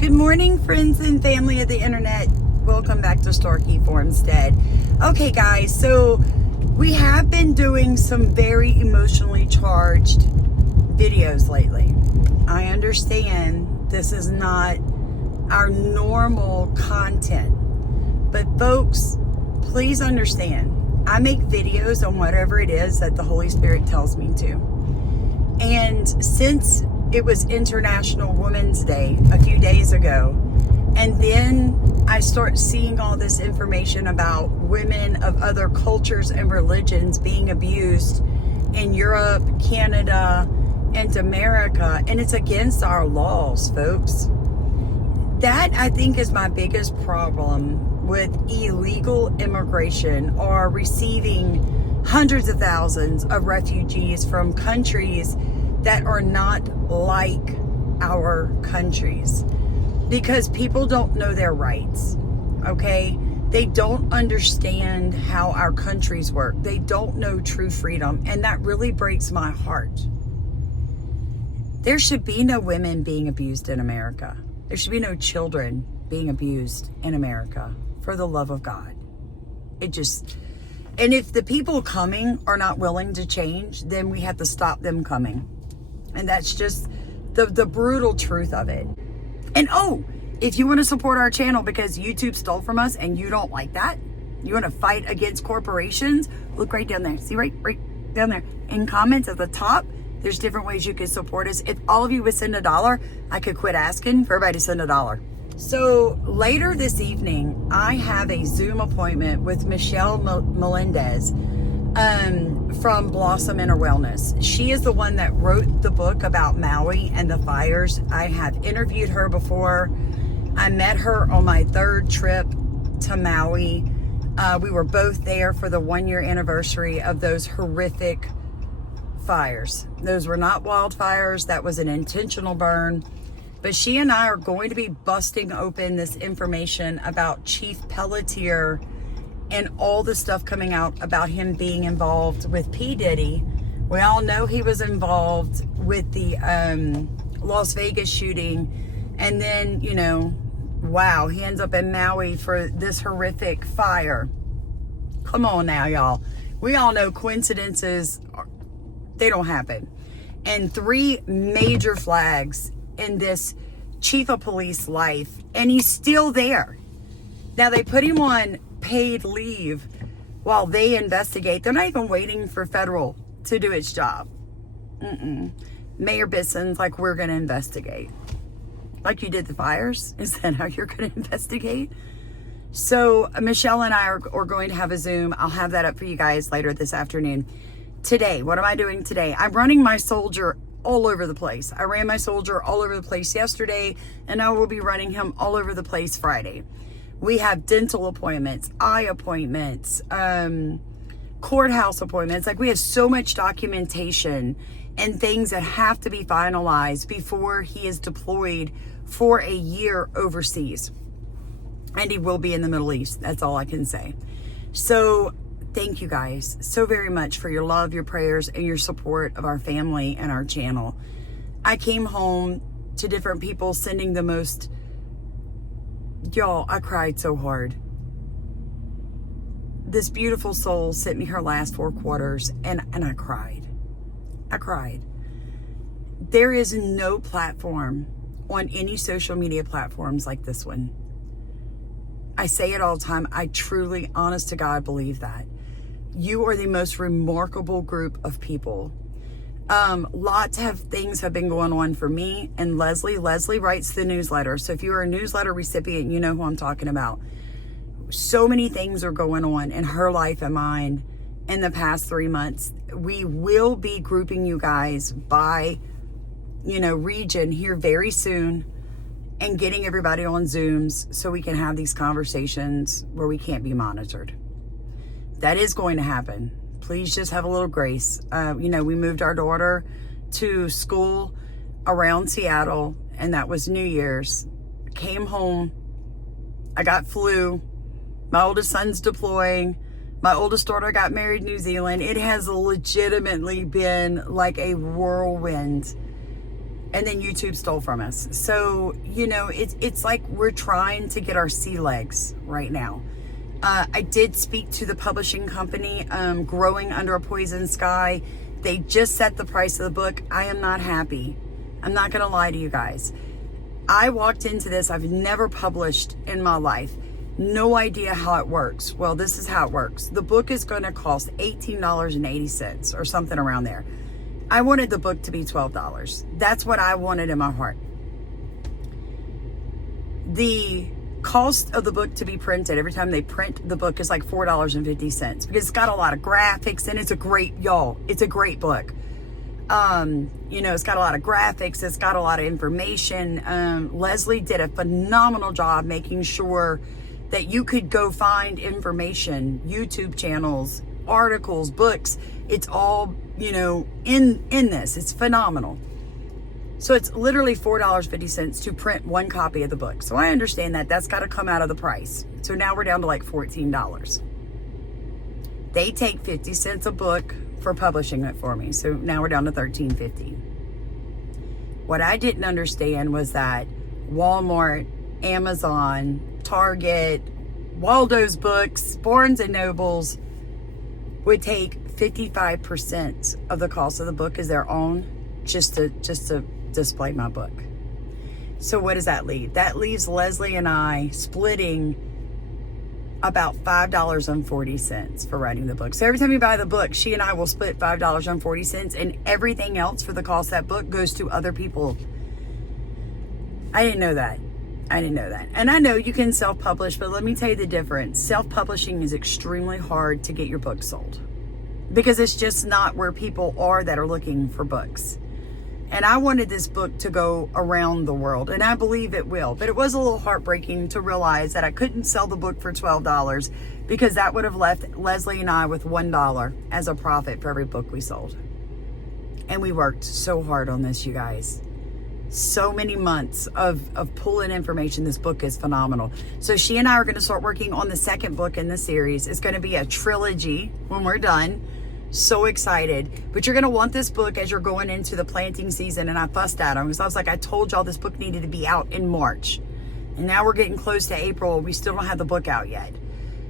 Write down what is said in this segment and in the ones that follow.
Good morning, friends and family of the internet. Welcome back to Starkey Farmstead. Okay, guys, so we have been doing some very emotionally charged videos lately. I understand this is not our normal content, but folks, please understand, I make videos on whatever it is that the Holy Spirit tells me to. And since it was International Women's Day a few days ago, and then I start seeing all this information about women of other cultures and religions being abused in Europe, Canada, and America, and it's against our laws, folks. That, I think, is my biggest problem with illegal immigration, or receiving hundreds of thousands of refugees from countries that are not like our countries, because people don't know their rights, okay? They don't understand how our countries work. They don't know true freedom, and that really breaks my heart. There should be no women being abused in America. There should be no children being abused in America, for the love of God. And if the people coming are not willing to change, then we have to stop them coming. And that's just the brutal truth of it. And if you want to support our channel because YouTube stole from us and you don't like that, you want to fight against corporations, look right down there. See right down there. In comments at the top, there's different ways you can support us. If all of you would send $1, I could quit asking for everybody to send $1. So later this evening, I have a Zoom appointment with Michelle Melendez from Blossom Inner Wellness. She is the one that wrote the book about Maui and the fires. I have interviewed her before. I met her on my 3rd trip to Maui. We were both there for the 1-year anniversary of those horrific fires. Those were not wildfires. That was an intentional burn. But she and I are going to be busting open this information about Chief Pelletier and all the stuff coming out about him being involved with P. Diddy. We all know he was involved with the Las Vegas shooting. And then, wow, he ends up in Maui for this horrific fire. Come on now, y'all. We all know coincidences, they don't happen. And 3 major flags in this chief of police life, and he's still there. Now, they put him on paid leave while they investigate. They're not even waiting for federal to do its job. Mayor Bisson's like, we're going to investigate. Like you did the fires? Is that how you're going to investigate? So Michelle and I are going to have a Zoom. I'll have that up for you guys later this afternoon. Today, what am I doing today? I'm running my soldier all over the place. I ran my soldier all over the place yesterday, and I will be running him all over the place Friday. We have dental appointments, eye appointments, courthouse appointments. Like, we have so much documentation and things that have to be finalized before he is deployed for a year overseas. And he will be in the Middle East. That's all I can say. So thank you guys so very much for your love, your prayers, and your support of our family and our channel. I came home to different people sending the most. Y'all, I cried so hard. This beautiful soul sent me her last 4 quarters, and I cried. I cried. There is no platform on any social media platforms like this one. I say it all the time. I truly, honest to God, believe that. You are the most remarkable group of people. Lots of things have been going on for me and Leslie. Leslie writes the newsletter. So if you're a newsletter recipient, you know who I'm talking about. So many things are going on in her life and mine in the past 3 months. We will be grouping you guys by, region here very soon, and getting everybody on Zooms so we can have these conversations where we can't be monitored. That is going to happen. Please just have a little grace. We moved our daughter to school around Seattle, and that was New Year's. Came home. I got flu. My oldest son's deploying. My oldest daughter got married in New Zealand. It has legitimately been like a whirlwind and then YouTube stole from us. So, you know, it's like we're trying to get our sea legs right now. I did speak to the publishing company, Growing Under a Poison Sky. They just set the price of the book. I am not happy. I'm not going to lie to you guys. I walked into this. I've never published in my life. No idea how it works. Well, this is how it works. The book is going to cost $18.80 or something around there. I wanted the book to be $12. That's what I wanted in my heart. The cost of the book to be printed, every time they print the book, is like $4.50 because it's got a lot of graphics and it's a great, y'all, it's a great book. You know, it's got a lot of graphics. It's got a lot of information. Leslie did a phenomenal job making sure that you could go find information, YouTube channels, articles, books. It's all, you know, in this. It's phenomenal. So it's literally $4.50 to print one copy of the book. So I understand that that's got to come out of the price. So now we're down to like $14. They take 50 cents a book for publishing it for me. So now we're down to $13.50. What I didn't understand was that Walmart, Amazon, Target, Waldo's Books, Barnes and Nobles would take 55% of the cost of the book as their own just to display my book. So what does that leave? That leaves Leslie and I splitting about $5.40 for writing the book. So every time you buy the book, she and I will split $5.40, and everything else for the cost of that book goes to other people. I didn't know that. And I know you can self-publish, but let me tell you the difference. Self-publishing is extremely hard to get your book sold because it's just not where people are that are looking for books. And I wanted this book to go around the world, and I believe it will. But it was a little heartbreaking to realize that I couldn't sell the book for $12 because that would have left Leslie and I with $1 as a profit for every book we sold. And we worked so hard on this, you guys. So many months of pulling information. This book is phenomenal. So she and I are going to start working on the second book in the series. It's going to be a trilogy when we're done. So excited. But you're going to want this book as you're going into the planting season. And I fussed at them because I was like, I told y'all this book needed to be out in March. And now we're getting close to April. We still don't have the book out yet.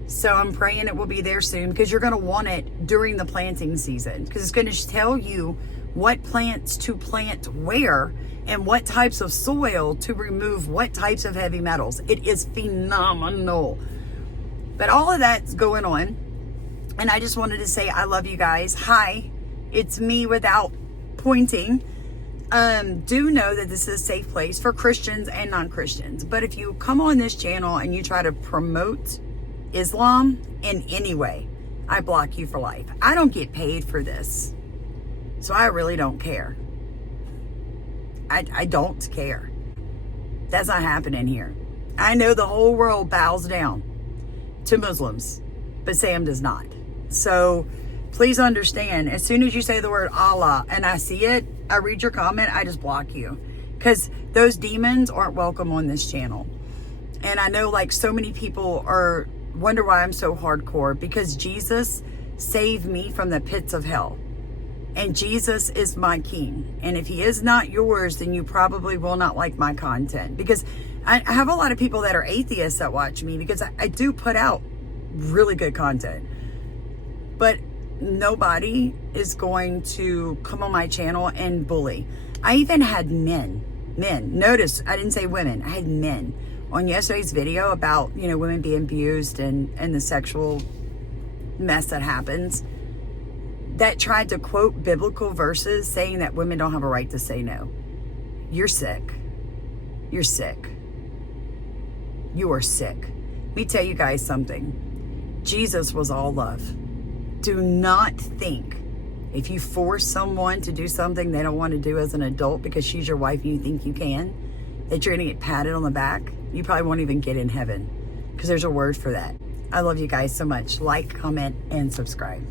So I'm praying it will be there soon because you're going to want it during the planting season because it's going to tell you what plants to plant where and what types of soil to remove what types of heavy metals. It is phenomenal. But all of that's going on. And I just wanted to say I love you guys. Hi, it's me without pointing. Do know that this is a safe place for Christians and non-Christians. But if you come on this channel and you try to promote Islam in any way, I block you for life. I don't get paid for this. So I really don't care. I don't care. That's not happening here. I know the whole world bows down to Muslims, but Sam does not. So please understand, as soon as you say the word Allah and I see it, I read your comment, I just block you. Because those demons aren't welcome on this channel. And I know like so many people wonder why I'm so hardcore, because Jesus saved me from the pits of hell. And Jesus is my king. And if he is not yours, then you probably will not like my content. Because I have a lot of people that are atheists that watch me because I do put out really good content. But nobody is going to come on my channel and bully. I even had men. Notice I didn't say women. I had men on yesterday's video about, you know, women being abused and the sexual mess that happens, that tried to quote biblical verses saying that women don't have a right to say no. You're sick. You're sick. You are sick. Let me tell you guys something. Jesus was all love. Do not think if you force someone to do something they don't want to do as an adult because she's your wife and you think you can, that you're going to get patted on the back. You probably won't even get in heaven because there's a word for that. I love you guys so much. Like, comment, and subscribe.